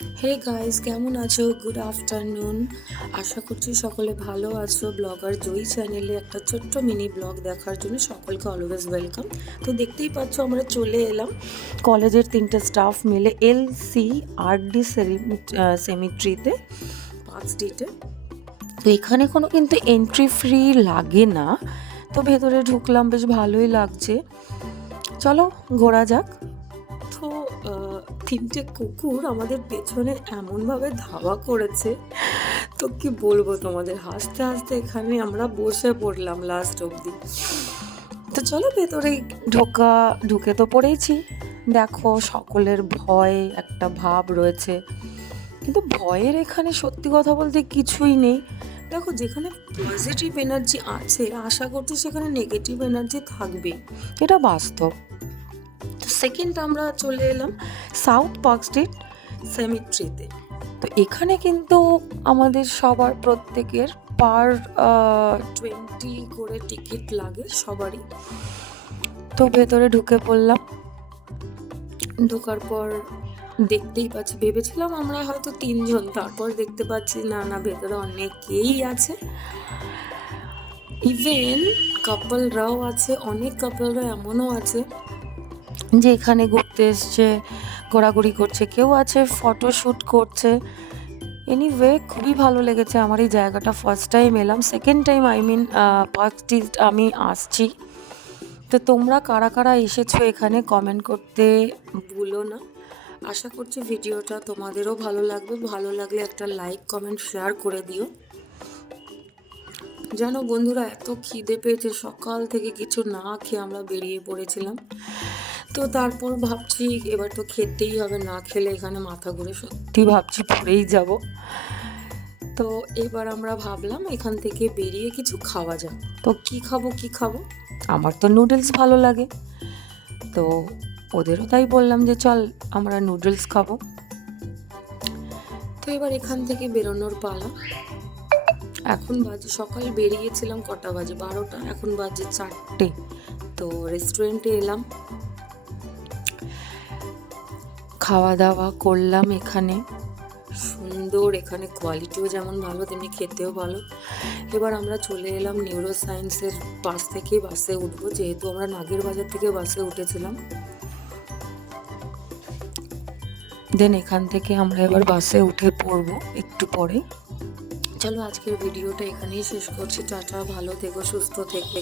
Hey guys কেমন আছো? Good afternoon আশা করছি সকলে ভালো আছো। ব্লগার জয়ী চ্যানেলে একটা ছোট্ট মিনি ব্লগ দেখার জন্য সকলকে অলওয়েজ ওয়েলকাম তো দেখতেই পাচ্ছ, আমরা চলে এলাম। কলেজের তিনটে স্টাফ মিলে এল সি আর ডি সেমিট্রিতে পাঁচ স্ট্রিটে তো এখানে কোনো কিন্তু এন্ট্রি ফ্রি লাগে না। তো ভেতরে ঢুকলাম, বেশ ভালোই লাগছে। চলো, ঘোরা যাক। তিনটে কুকুর আমাদের পেছনে এমনভাবে ধাওয়া করেছে। তো কি বলব তোমাদের? হাসতে হাসতে এখানে আমরা বসে পড়লাম লাস্ট অবধি। তো চলো ভেতরে ঢোকা, ঢুকে তো পড়েইছি দেখো সকলের ভয়, একটা ভাব রয়েছে। কিন্তু ভয়ের এখানে সত্যি কথা বলতে কিছুই নেই। দেখো যেখানে পজিটিভ এনার্জি আছে, আশা করছি সেখানে নেগেটিভ এনার্জি থাকবে এটা বাস্তব। সেকেন্ড আমরা চলে এলাম সাউথ পার্ক স্ট্রিট সেমিট্রিতে তো এখানে কিন্তু আমাদের সবার প্রত্যেকের পার টোয়েন্টি করে টিকিট লাগে সবারই। তো ভেতরে ঢুকে পড়লাম। ঢোকার পর দেখতেই পাচ্ছি, ভেবেছিলাম আমরা হয়তো তিনজন, তারপর দেখতে পাচ্ছি না না, ভেতরে অনেকেই আছে। ইভেন কাপলরাও আছে, অনেক কাপলরা এমনও আছে যে এখানে ঘুরতে এসছে, ঘোরাঘুরি করছে, কেউ আছে ফটোশ্যুট করছে। এনিওয়ে খুবই ভালো লেগেছে আমার এই জায়গাটা। ফার্স্ট টাইম এলাম second time I mean Park Street আমি আসছি। তো তোমরা কারা কারা এসেছ এখানে কমেন্ট করতে ভুলো না। আশা করছি ভিডিওটা তোমাদেরও ভালো লাগবে। ভালো লাগলে একটা লাইক কমেন্ট শেয়ার করে দিও। জানো বন্ধুরা, এত খিদে পেয়েছে। সকাল থেকে কিছু না খেয়ে আমরা বেরিয়ে পড়েছিলাম। তো তারপর ভাবছি এবার তো খেতেই হবে, না খেলে এখানে মাথা ঘুরে সত্যি ভাবছি পড়েই যাব। তো এবার আমরা ভাবলাম এখান থেকে বেরিয়ে কিছু খাওয়া যাক। তো কি খাব কি খাব? আমার তো নুডলস ভালো লাগে। তো ওদেরও তাই বললাম যে চল আমরা নুডলস খাব। তো এবার এখান থেকে বেরোনোর পালা। এখন বাজে, সকাল বেরিয়েছিলাম কটা বাজে? বারোটা, এখন বাজে চারটে। তো রেস্টুরেন্টে এলাম। খাওয়া দাওয়া করলাম এখানে। সুন্দর, এখানে কোয়ালিটিও যেমন ভালো, তেমনি খেতেও ভালো। এবার আমরা চলে এলাম নিউরো সায়েন্সের বাস থেকে বাসে উঠবো। যেহেতু আমরা নাগের বাজার থেকে বাসে উঠেছিলাম। দেন এখান থেকে আমরা এবার বাসে উঠে পড়ব একটু পরে। চলো আজকের ভিডিওটা এখানেই শেষ করছি। টাটা, ভালো থেকো, সুস্থ থেকো।